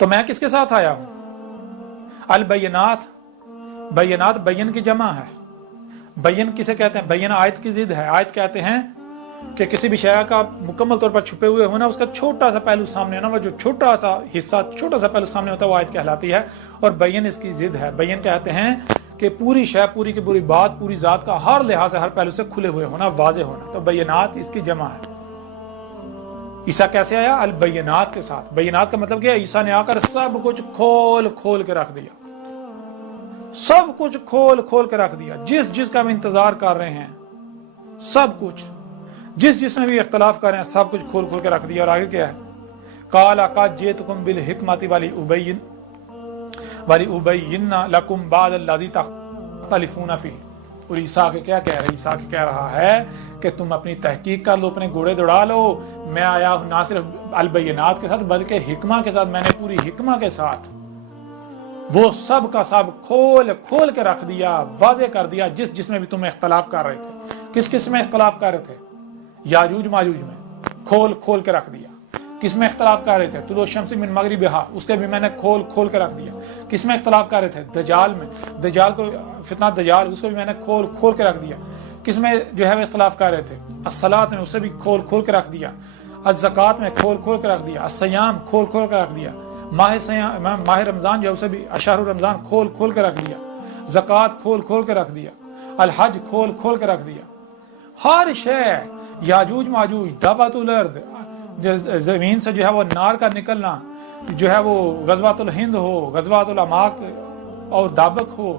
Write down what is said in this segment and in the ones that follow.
تو میں کس کے ساتھ آیا ہوں؟ البینات، بینات بین کی جمع ہے. بین کسے کہتے ہیں؟ بین آیت کی ضد ہے. آیت کہتے ہیں کہ کسی بھی شے کا مکمل طور پر چھپے ہوئے ہونا، اس کا چھوٹا سا پہلو سامنے ہونا، وہ جو چھوٹا سا حصہ، چھوٹا سا پہلو سامنے ہوتا ہے، وہ آیت کہلاتی ہے. اور بین اس کی ضد ہے. بین کہتے ہیں کہ پوری شے، پوری کی پوری بات، پوری ذات کا ہر لحاظ سے، ہر پہلو سے کھلے ہوئے ہونا، واضح ہونا. تو بینات اس کی جمع ہے. عیسیٰ کیسے آیا؟ البینات کے ساتھ. بینات کا مطلب کیا ہے؟ عیسیٰ نے آ کر سب کچھ کھول کھول کے رکھ دیا. سب کچھ کھول کھول کے رکھ دیا. جس کا بھی انتظار کر رہے ہیں، سب کچھ، جس میں بھی اختلاف کر رہے ہیں، سب کچھ کھول کھول کے رکھ دیا. اور آگے کیا ہے؟ قال قد جئتکم بالحکمۃ ولابین لکم بعض الذی تختلفون فیہ. اور عیسیٰ کے کیا کہہ رہا ہے؟ عیسیٰ کے کہہ رہا ہے کہ تم اپنی تحقیق کر لو، اپنے گھوڑے دوڑا لو. میں آیا ہوں نہ صرف البینات کے ساتھ بلکہ حکمہ کے ساتھ. میں نے پوری حکمہ کے ساتھ وہ سب کا سب کھول کھول کے رکھ دیا، واضح کر دیا. جس میں بھی تم اختلاف کر رہے تھے. کس میں اختلاف کر رہے تھے؟ یاجوج ماجوج میں کھول کھول کے رکھ دیا. کس میں اختلاف کر رہے تھے؟ طلوع الشمس من مغربہا، اس کے بھی میں نے کھول کھول کے رکھ دیا. کس میں اختلاف کر رہے تھے؟ دجال میں. دجال کو، فتنہ دجال، اس کو بھی میں نے کھول کھول کے رکھ دیا. کس میں جو ہے وہ اختلاف کر رہے تھے؟ الصلاۃ میں، اسے بھی کھول کھول کے رکھ دیا. الزکوٰۃ میں کھول کھول کے رکھ دیا. الصیام کھول کھول کے رکھ دیا. ماہ رمضان جو ہے اسے بھی اشہر رمضان کھول کھول کے رکھ دیا. زکوٰۃ کھول کھول کے رکھ دیا. الحج کھول کھول کے رکھ دیا. ہر شے، یاجوج ماجوج، دعوت الارض، زمین سے جو ہے وہ نار کا نکلنا، جو ہے وہ غزوات الہند ہو، غزوات العماق اور دابق ہو،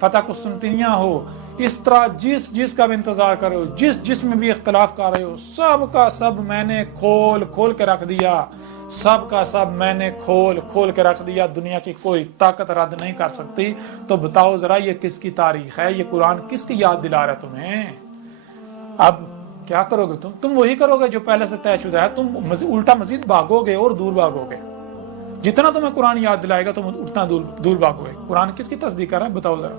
فتح قسطنطنیہ ہو، اس طرح جس کا بھی انتظار کر رہے ہو، جس میں بھی اختلاف کر رہے ہو، سب کا سب میں نے کھول کھول کے رکھ دیا. سب کا سب میں نے کھول کھول کے رکھ دیا. دنیا کی کوئی طاقت رد نہیں کر سکتی. تو بتاؤ ذرا یہ کس کی تاریخ ہے؟ یہ قرآن کس کی یاد دلا رہا ہے تمہیں؟ اب کیا کرو گے تم وہی کرو گے جو پہلے سے طے شدہ ہے. تم الٹا مزید بھاگو گے اور دور بھاگو گے. جتنا تمہیں قرآن یاد دلائے گا تم اتنا دور بھاگو گے. قرآن کس کی تصدیق کر رہا ہے؟ بتاؤ ذرا.